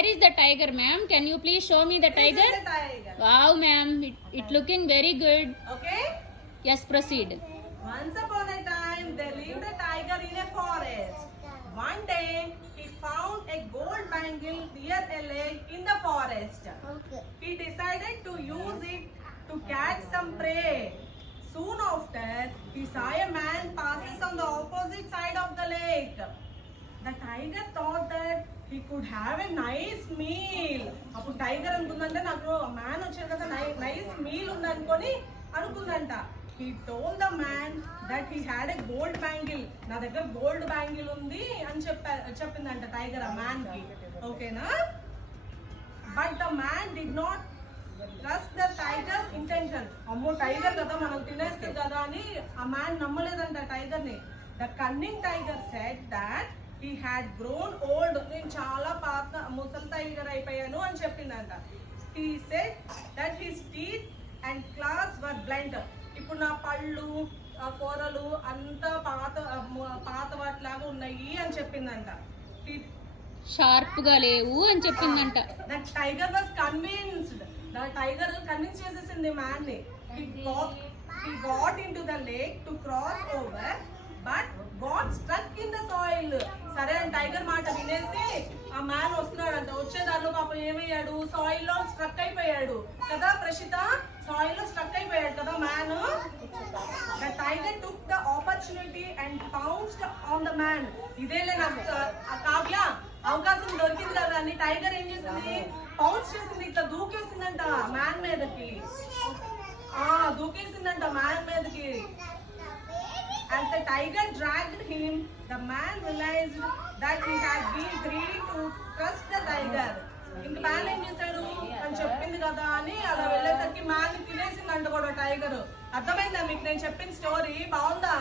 where is the tiger, ma'am? Can you please show me the tiger? This is the tiger. Wow, ma'am, it looking very good. Okay. Yes, proceed. Once upon a time, there lived a tiger in a forest. One day, he found a gold bangle near a lake in the forest. He decided to use it to catch some prey. Soon after, he saw a man passes on the opposite side of the lake. The tiger thought that he could have a nice meal. అప్పుడు టైగర్ అనుకుందంటే నాకు మ్యాన్ వచ్చాడు కదా nice meal ఉంది అనుకొని అనుకుందంట. He told the man that he had a gold bangle. నా దగ్గర గోల్డ్ బ్యాంగిల్ ఉంది అని చెప్పిందంట టైగర్ ఆ మ్యాన్ కి. ఓకేనా? But the man did not trust the tiger intention. అమ్మో టైగర్ కదా మనం తినేస్తే కదా అని ఆ మ్యాన్ నమ్మలేదంట టైగర్ ని. The cunning tiger said that he had grown old. నేను చాలా పాత ముసలి టైగర్ అయిపోయాను అని చెప్పిందంట. he said that his teeth and claws were blunt. ఇప్పుడు నా పళ్ళు ఆ కూరలు అంతా పాత వాటిలాగా ఉన్నాయి అని చెప్పిందంట. షార్ప్ గా లేవు అని చెప్పిందంట. That tiger was convinced. The tiger convince చేసేసింది మ్యాన్ ని. he got into the lake to cross over but got stuck in the soil. సరే అని టైగర్ మాట వినేసి ఆ మ్యాన్ వస్తున్నాడంట. వచ్చేదారిలో పాపం ఏమయ్యాడు, సాయిల్ లో స్ట్రక్ అయిపోయాడు కదా ప్రషిత. సాయిల్ లో స్ట్రక్ అయిపోయాడు కదా man. The tiger took the opportunity and pounced on the man. ఇదేలే నాకు కావ్య అవకాశం దొరికింది కదా అని టైగర్ ఏం చేసింది, పౌన్స్ చేసింది, ఇట్లా దూకేసిందంట మ్యాన్ మీదకి. దూకేసిందంట మ్యాన్ మీదకి. As the tiger dragged him, the man realized that he had been greedy to trust the tiger. ఇంక మ్యాన్ ఏం చేశాడు అని చెప్పింది కదా అని అలా వెళ్ళేసరికి మ్యాన్ తినేసిందంట కూడా టైగర్. అర్థమైందా మీకు నేను చెప్పిన స్టోరీ? బాగుందా?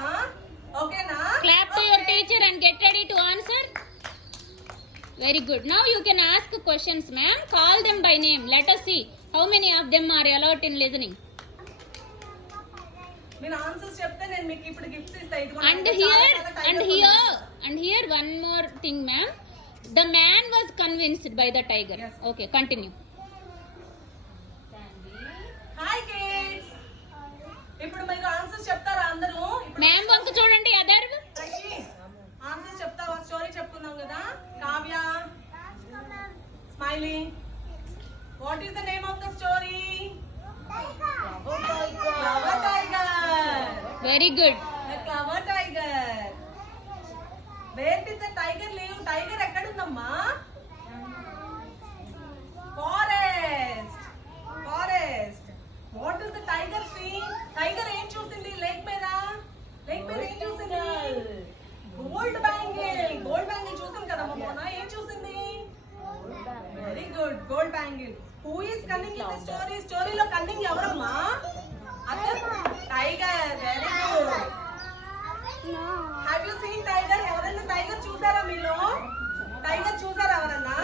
ఓకేనా? Clap to your teacher and get ready to answer. Very good. Now you can ask questions, ma'am. Call them by name. Let us see how many of them are alert in listening. నేను ఆన్సర్స్ చెప్తే నేను మీకు ఇప్పుడు గిఫ్ట్స్ ఇస్తా. And here one more thing, ma'am. The man was convinced by the tiger. Yes. Okay, continue. Hi kids. ఇప్పుడు మీరు ఆన్సర్స్ చెప్తారా అందరూ? Ma'am వంక చూడండి అదర్. ఆన్సర్స్ చెప్తావా? స్టోరీ చెప్పుకున్నాం కదా. Kavya, smiley, what is the name of the story? Clever tiger. Very good. The clever tiger. Where did the tiger live? Tiger ఎక్కడుందమ్మా? Forest. What does the tiger see? Tiger ఏం చూసింది లేక్ మీద? లేక్ మీద ఏం చూసింది? గోల్డ్ బ్యాంగిల్ చూసాం కదా మొన్న. ఏం చూసింది? Very good, gold bangle. Who is cunning in the story? స్టోరీలో కన్నింగ్ ఎవరమ్మా? Tiger. Very good. Have you seen tiger? ఎవరైనా టైగర్ చూసారా మీలో? టైగర్ చూసారా ఎవరన్నా?